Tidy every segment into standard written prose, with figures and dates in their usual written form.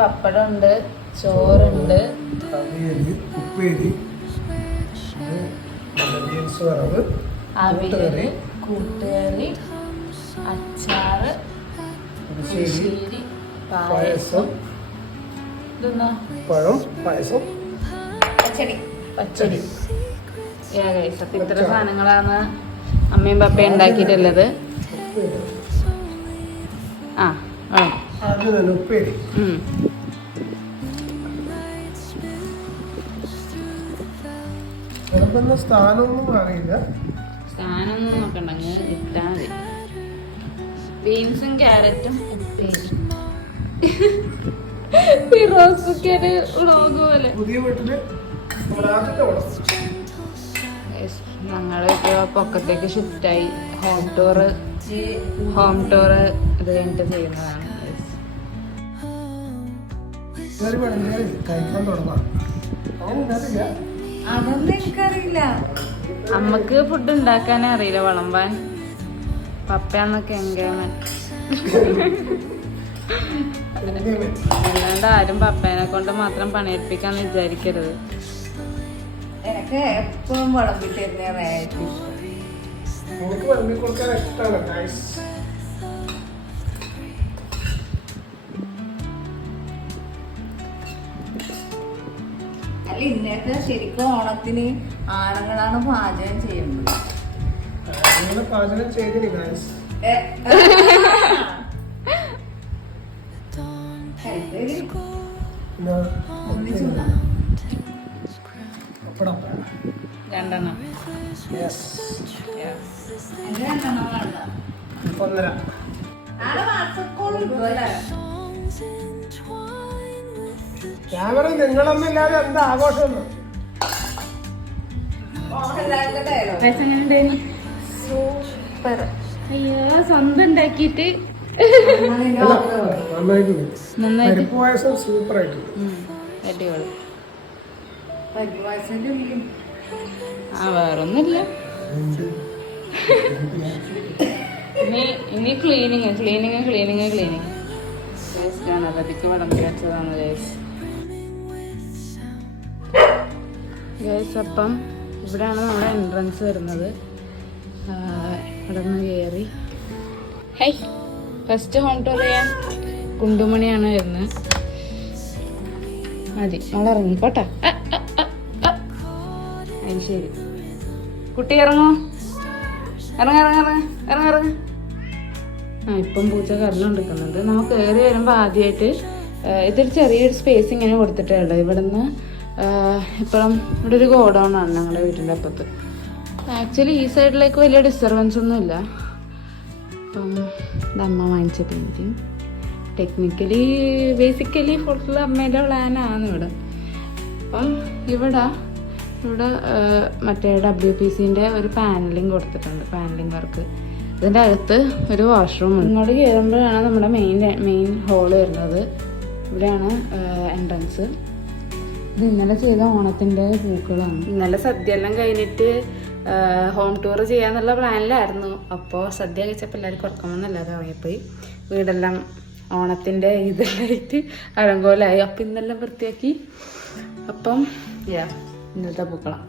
പപ്പടം ഉണ്ട്, ചോറുണ്ട്, ഉപ്പേരി, അവിയല്, കൂട്ടുകറി, അച്ചാറ്, പുളിശ്ശേരി, പായസം, പഴം പായസം, പച്ചടി. അപ്പൊ ഇത്ര സാധനങ്ങളാണ് അമ്മയും പപ്പയും ഉണ്ടാക്കിയിട്ടുള്ളത്. ഉപ്പേരി. സ്ഥാനമൊന്നും അറിയില്ല. സ്ഥാനമൊന്നും നോക്കണ്ട, അങ്ങനെ കിട്ടാ മതി. ബീൻസും ക്യാരറ്റും ഉപ്പേരി. പുതിയ വീട്ടില് ഞങ്ങളിപ്പോ പൊക്കത്തേക്ക് ഷിഫ്റ്റായി. ഹോം ടൂർ ഇത് കഴിഞ്ഞിട്ട് ചെയ്യുന്നതാണ്. അതൊന്നും എനിക്കറിയില്ല. അമ്മക്ക് ഫുഡ് ഉണ്ടാക്കാനേ അറിയില്ല, വിളമ്പാൻ. പപ്പയാന്നൊക്കെ എങ്ങനെ അല്ലാണ്ട് ആരും പപ്പേനെ കൊണ്ട് മാത്രം പണിയെടുപ്പിക്കാന്ന് വിചാരിക്കരുത്. എനിക്ക് എപ്പോഴും വിളമ്പി തരുന്ന അല്ല, ഇന്നത്തെ ശരിക്കും ഓണത്തിന് ആണുങ്ങളാണ് പാചകം ചെയ്യുന്നത്. പാചകം ചെയ്തിന് ഗൈസ്. രണ്ടെണ്ണം. ക്യാമറ നിങ്ങളൊന്നില്ലാതെ എന്താ ആഘോഷം? സൂപ്പർ. അയ്യോ, സ്വന്തം ഉണ്ടാക്കിയിട്ട് നന്നായിട്ട് സൂപ്പർ ആയിട്ട് അടിപൊളി. വേറൊന്നുമില്ല. ഇനി ക്ലീനിങ് ഗണപതിക്ക് വിളമ്പി വെച്ചതാണ് ഗൈസ്. അപ്പം ഇവിടെയാണ് നമ്മുടെ എൻട്രൻസ് വരുന്നത്. ഇവിടെ നിന്ന് കയറി ഫസ്റ്റ് ഹോം ടൂർ ചെയ്യാൻ കുണ്ടുമണിയാണ് വരുന്നത്. മതി, മോളിറങ്ങി പോട്ടെ. അത് ശരി, കുട്ടി ഇറങ്ങോ, ഇറങ്ങ. ഇപ്പം പൂച്ച കരഞ്ഞുകൊണ്ടിരിക്കുന്നുണ്ട്. നമുക്ക് കയറി വരുമ്പോൾ ആദ്യമായിട്ട് ഇതൊരു ചെറിയൊരു സ്പേസ് ഇങ്ങനെ കൊടുത്തിട്ടുണ്ട്. ഇവിടെ നിന്ന് ഇപ്പം ഇവിടെ ഒരു ഗോഡൗൺ ആണ് ഞങ്ങളുടെ വീട്ടിൻ്റെ അപ്പുറത്ത്. ആക്ച്വലി ഈ സൈഡിലേക്ക് വലിയ ഡിസ്റ്റർബൻസ് ഒന്നുമില്ല. അപ്പം അമ്മ വാങ്ങിച്ച പെയിൻറ്റിങ് ബേസിക്കലി ഫുൾ അമ്മയുടെ പ്ലാനാണ് ഇവിടെ. അപ്പം ഇവിടെ മറ്റേ WPCൻ്റെ ഒരു പാനലിങ് കൊടുത്തിട്ടുണ്ട്, പാനലിങ് വർക്ക്. ഇതിൻ്റെ അകത്ത് ഒരു വാഷ്റൂം ഉണ്ട്. ഇങ്ങോട്ട് കയറുമ്പോഴാണ് നമ്മുടെ മെയിൻ ഹോള് വരുന്നത്. ഇവിടെയാണ് എൻട്രൻസ്. ഇത് ഇന്നലെ ചെയ്ത ഓണത്തിൻ്റെ പൂക്കളാണ്. ഇന്നലെ സദ്യ എല്ലാം കഴിഞ്ഞിട്ട് ഹോം ടൂർ ചെയ്യാന്നുള്ള പ്ലാനിലായിരുന്നു. അപ്പോൾ സദ്യ കഴിച്ചപ്പോൾ എല്ലാവർക്കും ഉറക്കമെന്നല്ലാതെ ഇറങ്ങിപ്പോയി. വീടെല്ലാം ഓണത്തിൻ്റെ ഇതെല്ലാമായിട്ട് അലങ്കോലമായി. അപ്പം ഇന്നെല്ലാം വൃത്തിയാക്കി. അപ്പം ഇന്നത്തെ പൂക്കളം.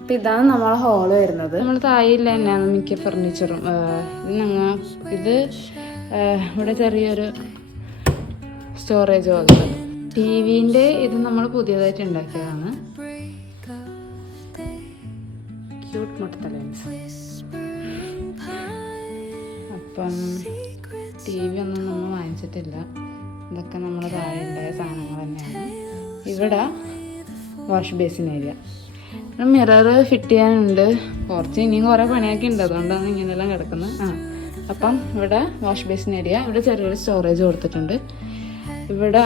അപ്പം ഇതാണ് നമ്മളെ ഹോള് വരുന്നത്. നമ്മൾ താഴെയില്ല തന്നെയാണ് മിക്ക ഫർണിച്ചറും. ഇത് ഇവിടെ ചെറിയൊരു സ്റ്റോറേജ് വന്നത്. TV-ൻ്റെ ഇത് നമ്മൾ പുതിയതായിട്ട് ഉണ്ടാക്കിയതാണ്. ക്യൂട്ട് മുട്ടത്തലേൻസ്. അപ്പം TV ഒന്നും നമ്മൾ വാങ്ങിച്ചിട്ടില്ല. ഇതൊക്കെ നമ്മൾ താഴെ ഉണ്ടായ സാധനങ്ങൾ തന്നെയാണ്. ഇവിടെ wash basin area. Mirror fit ചെയ്യാനുണ്ട്. ഇനിയും കുറേ പണിയൊക്കെ ഉണ്ട്, അതുകൊണ്ടാണ് ഇങ്ങനെയെല്ലാം കിടക്കുന്നത്. അപ്പം ഇവിടെ വാഷ് ബേസിൻ ഏരിയ. ഇവിടെ ചെറിയൊരു സ്റ്റോറേജ് കൊടുത്തിട്ടുണ്ട്. ഇവിടെ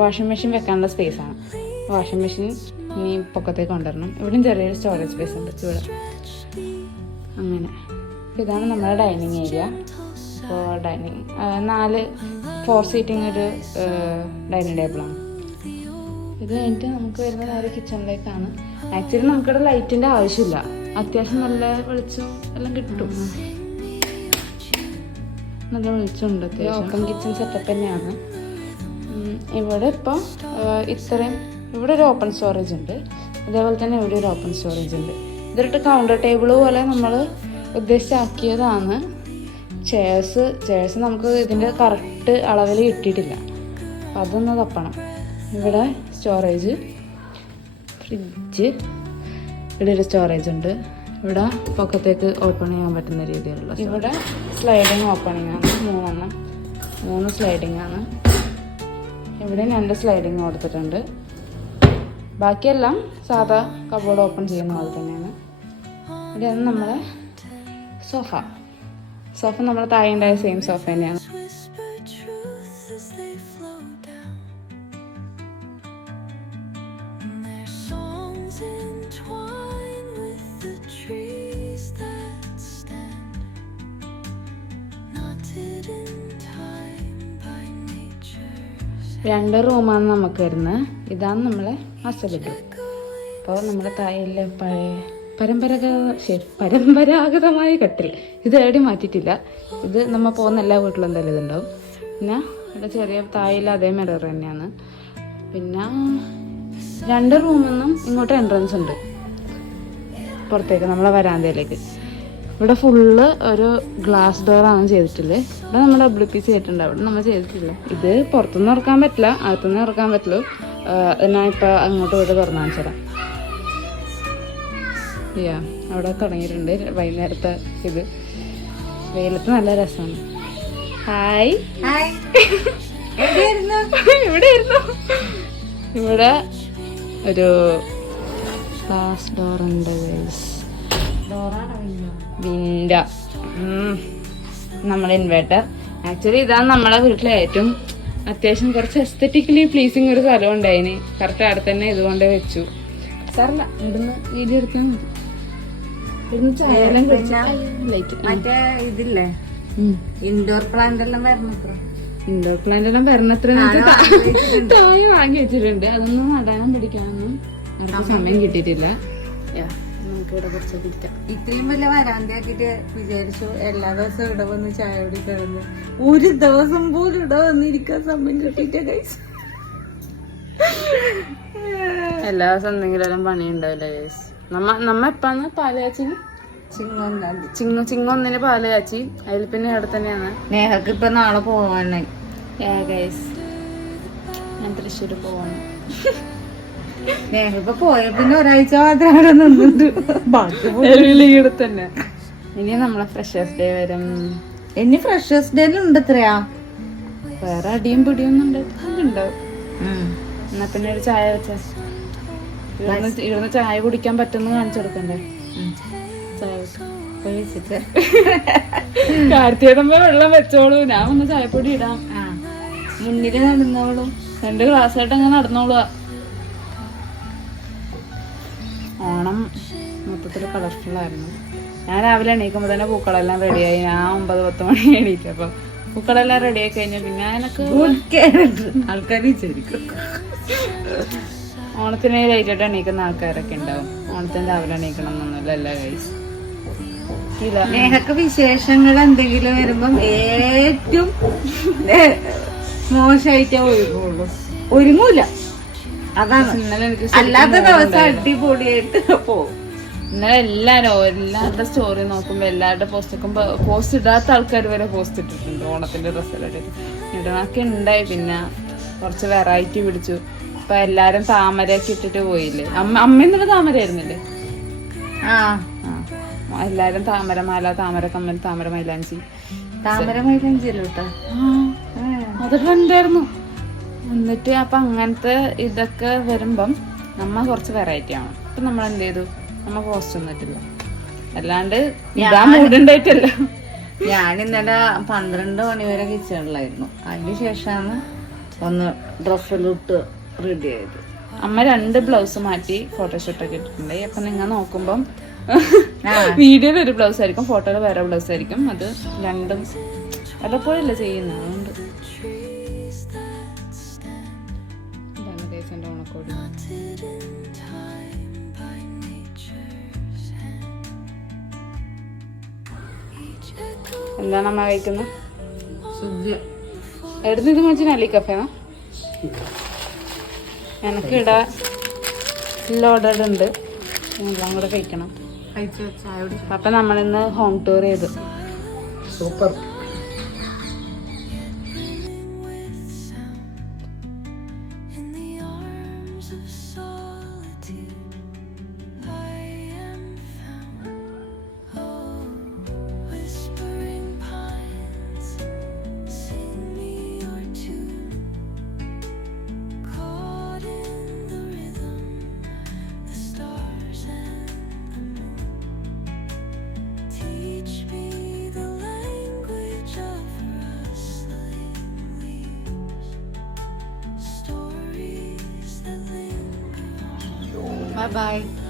വാഷിംഗ് മെഷീൻ വെക്കാനുള്ള സ്പേസാണ്. വാഷിംഗ് മെഷീൻ ഇനി പൊക്കത്തേക്ക് കൊണ്ടുവരണം. ഇവിടെയും ചെറിയൊരു സ്റ്റോറേജ് സ്പേസ് ഉണ്ട് ഇവിടെ. അങ്ങനെ ഇതാണ് നമ്മുടെ ഡൈനിങ് ഏരിയ. അപ്പോൾ 4 സീറ്റിംഗ് ഒരു ഡൈനിങ് ടേബിളാണ്. ഇത് കഴിഞ്ഞിട്ട് നമുക്ക് വരുന്ന നേരെ കിച്ചണിലേക്കാണ്. ആക്ച്വലി നമുക്കിവിടെ ലൈറ്റിൻ്റെ ആവശ്യമില്ല, അത്യാവശ്യം നല്ല വെളിച്ചം എല്ലാം കിട്ടും. നല്ല വെളിച്ചമുണ്ട്. അത്യാവശ്യം ഓപ്പൺ കിച്ചൺ സെറ്റപ്പ് തന്നെയാണ്. ഇവിടെ ഇപ്പം ഇത്രയും ഇവിടെ ഒരു ഓപ്പൺ സ്റ്റോറേജ് ഉണ്ട്, അതേപോലെ തന്നെ ഇവിടെ ഒരു ഓപ്പൺ സ്റ്റോറേജ് ഉണ്ട്. ഇതൊരു കൗണ്ടർ ടേബിൾ പോലെ നമ്മൾ ഉദ്ദേശിച്ചാക്കിയതാണ്. ചെയർസ് നമുക്ക് ഇതിൻ്റെ കറക്റ്റ് അളവിൽ കിട്ടിയിട്ടില്ല, അപ്പം അതൊന്ന് തപ്പണം. ഇവിടെ സ്റ്റോറേജ്, ഫ്രിഡ്ജ്, ഇവിടെ ഒരു സ്റ്റോറേജ് ഉണ്ട്. ഇവിടെ പൊക്കത്തേക്ക് ഓപ്പൺ ചെയ്യാൻ പറ്റുന്ന രീതിയിലുള്ള, ഇവിടെ സ്ലൈഡിങ് ഓപ്പണിംഗ് ആണ്, 3 സ്ലൈഡിങ് ആണ്. ഇവിടെ 2 സ്ലൈഡിങ് കൊടുത്തിട്ടുണ്ട്. ബാക്കിയെല്ലാം സാധാ കബോർഡ് ഓപ്പൺ ചെയ്യുന്ന പോലെ തന്നെയാണ്. ഇവിടെയാണ് നമ്മളെ സോഫ നമ്മുടെ താഴെ ഉണ്ടായ സെയിം സോഫ തന്നെയാണ്. രണ്ട് റൂമാണ് നമുക്ക് വരുന്നത്. ഇതാണ് നമ്മളെ മാസ്റ്റർ ബെഡ്റൂം. അപ്പോൾ നമ്മുടെ താഴെ പഴയ പരമ്പരാഗതമായ കട്ടിൽ, ഇത് എവിടെയും മാറ്റിയിട്ടില്ല. ഇത് നമ്മൾ പോകുന്ന എല്ലാ വീട്ടിലും എന്തായാലും ഇതുണ്ടാവും. പിന്നെ ഇവിടെ ചെറിയ താഴെ അതേ മിറർ തന്നെയാണ്. പിന്നെ 2 റൂമിൽ നിന്നും ഇങ്ങോട്ട് എൻട്രൻസ് ഉണ്ട് പുറത്തേക്ക്, നമ്മളെ വരാന്തയിലേക്ക്. ഇവിടെ ഫുള്ള് ഒരു ഗ്ലാസ് ഡോറാണ് ചെയ്തിട്ടുള്ളത്. ഇവിടെ നമ്മൾ WPC ചെയ്തിട്ടുണ്ട്, അവിടെ നമ്മൾ ചെയ്തിട്ടില്ല. ഇത് പുറത്തുനിന്ന് ഇറക്കാൻ പറ്റില്ല, അകത്തുനിന്ന് ഇറക്കാൻ പറ്റുള്ളൂ. ഞാൻ ഇപ്പം അങ്ങോട്ട് പോയിട്ട് തുറന്നു കാണിച്ചുതരാം. അവിടെ തുടങ്ങിയിട്ടുണ്ട് വൈകുന്നേരത്തെ ഇത്. വെയിലത്ത് നല്ല രസമാണ്. ഹായ് ഇവിടെ ഒരു ഗ്ലാസ് ഡോർ ഉണ്ട്. വിൻഡോ, നമ്മുടെ ഇൻവേർട്ടർ. ആക്ച്വലി ഇതാണ് നമ്മുടെ വീട്ടിലെ ഏറ്റവും അത്യാവശ്യം കുറച്ച് എസ്തെറ്റിക്കലി പ്ലീസിങ് ഒരു സ്ഥലം ഉണ്ടായിന്. കറക്റ്റ് അവിടെ തന്നെ ഇതുകൊണ്ട് വെച്ചു. സാറല്ല, ഇവിടുന്ന് വീഡിയോ എടുക്കാൻ മതി. ഇവിടുന്ന് ചായയെല്ലാം ലൈറ്റ് മറ്റേ ഇതില്ലേ ഇൻഡോർ പ്ലാന്റ് എല്ലാം വരണത്ര. ഇൻഡോർ പ്ലാന്റ് എല്ലാം വരണത്ര താഴെ വാങ്ങി വെച്ചിട്ടുണ്ട്. അതൊന്നും നടാനും പിടിക്കാനൊന്നും നമുക്ക് സമയം കിട്ടിയിട്ടില്ല. നമുക്കിവിടെ കുറച്ച് പിടിക്കാം. ഇത്രയും വലിയ വരാന്തിയാക്കിട്ട് വിചാരിച്ചു എല്ലാ ദിവസവും ഇവിടെ വന്ന് ചായ കുടി കിടന്ന് ഒരു ദിവസം പോലും ഇവിടെ വന്നിരിക്കാൻ സമയം കിട്ടിയിട്ട കഴിച്ചു. എല്ലാ ദിവസം എന്തെങ്കിലും പണി ഉണ്ടാവില്ല ഗൈസ്. നമ്മ എപ്പാണ് പാല് കാച്ചി? ചിങ്ങൊന്നിന് പാല് കാച്ചി. അതിൽ പിന്നെ ഇവിടെ തന്നെയാണ്. നേഹക്ക് ഇപ്പൊ നാളെ പോവാനായി ഗൈസ്. ഞാൻ തൃശ്ശൂര് പോവാണ്. നേഹിപ്പോ പോയ പിന്നെ ഒരാഴ്ച മാത്രം അവിടെ നിന്നിട്ട് ഇവിടെ തന്നെ. ഇനി നമ്മളെ ഫ്രഷേഴ്സ് ഡേ വരും. ഇനി ഫ്രഷേഴ്സ് ഡേ ഉണ്ട് എത്രയാ? വേറെ അടിയും പിടിയൊന്നും ഉണ്ടാവും. എന്നാ പിന്നെ ഒരു ചായ വെച്ച ഇരുന്ന് ചായ കുടിക്കാൻ പറ്റുന്ന കാണിച്ചു കൊടുക്കണ്ടേ? ചായ കാർത്തികമ്മ വെള്ളം വെച്ചോളൂ, ഞാൻ ഒന്ന് ചായപ്പൊടി ഇടാം. മുന്നില് നടന്നോളൂ. 2 ക്ലാസ്സായിട്ട് അങ്ങനെ നടന്നോളൂ. ഓണം മൊത്തത്തിൽ കളർഫുൾ ആയിരുന്നു. ഞാൻ രാവിലെ എണീക്കുമ്പോൾ തന്നെ പൂക്കളെല്ലാം റെഡിയായി. ഞാൻ 9-10 മണി എണീറ്റു. അപ്പൊ പൂക്കളെല്ലാം റെഡിയായി കഴിഞ്ഞു. പിന്നെ അതിനൊക്കെ ആൾക്കാർ ഓണത്തിന് ലൈറ്റായിട്ട് എണീക്കുന്ന ആൾക്കാരൊക്കെ ഉണ്ടാവും. ഓണത്തിന് രാവിലെ എണീക്കണം എന്നൊന്നുമില്ല എല്ലാ കൈസ്. നേഹക്ക് വിശേഷങ്ങൾ എന്തെങ്കിലും വരുമ്പം ഏറ്റവും മോശമായിട്ടേ ഒരുങ്ങൂല. അതാണ്. അല്ലാത്ത ദിവസം അടിപൊളിയായിട്ട് പോകും. ഇന്നലെ എല്ലാവരുടെ സ്റ്റോറി നോക്കുമ്പോ എല്ലാവരുടെ പോസ്റ്റ് ഇടാത്ത ആൾക്കാർ വരെ പോസ്റ്റ് ഇട്ടിട്ടുണ്ട് ഓണത്തിന്റെ ഡ്രസ്സെല്ലാം ഇടണൊക്കെ ഉണ്ടായി. പിന്നെ കുറച്ച് വെറൈറ്റി പിടിച്ചു. ഇപ്പൊ എല്ലാരും താമരയൊക്കെ ഇട്ടിട്ട് പോയില്ലേ? അമ്മ എന്നുള്ള താമരയായിരുന്നില്ലേ? എല്ലാരും താമരമാല, താമരക്കമ്മൽ, താമര മൈലാഞ്ചി. താമര മൈലാഞ്ചി അല്ലോ കേട്ടോ, അതൊക്കെ ഉണ്ടായിരുന്നു. എന്നിട്ട് അപ്പൊ അങ്ങനത്തെ ഇതൊക്കെ വരുമ്പം നമ്മ കുറച്ച് വെറൈറ്റി ആണ്. അപ്പൊ നമ്മൾ എന്ത് ചെയ്തു? നമ്മ പോസ്റ്റ് ഒന്നിട്ടില്ല. അല്ലാണ്ട് ഇതാ മൂടുണ്ടായിട്ടല്ല. ഞാൻ ഇന്നലെ 12 മണി വരെ കിച്ചണിലായിരുന്നു. അതിന് ശേഷമാണ് ഒന്ന് ഡ്രസ്സിലിട്ട് റെഡി ആയത്. അമ്മ 2 ബ്ലൗസ് മാറ്റി ഫോട്ടോഷൂട്ടൊക്കെ ഇട്ടിട്ടുണ്ടായി. അപ്പൊ നിങ്ങൾ നോക്കുമ്പം വീഡിയോയിൽ ഒരു ബ്ലൗസ് ആയിരിക്കും, ഫോട്ടോയിൽ വേറെ ബ്ലൗസ് ആയിരിക്കും. അത് രണ്ടും വല്ലപ്പോഴല്ലേ ചെയ്യുന്നത്. അതുകൊണ്ട് ഓണക്കോടി എന്താണ് അമ്മ കഴിക്കുന്നത്? എവിടുന്ന് ഇത് മേടിച്ചു? അലി കഫേന്നാ? എനിക്കിവിടെ ലോഡഡ് ഉണ്ട്, എല്ലാം കൂടെ കഴിക്കണം. കഴിച്ചു ചായ കുടിച്ചു. അപ്പം നമ്മളിന്ന് ഹോം ടൂർ ചെയ്തു. സൂപ്പർ. Bye bye.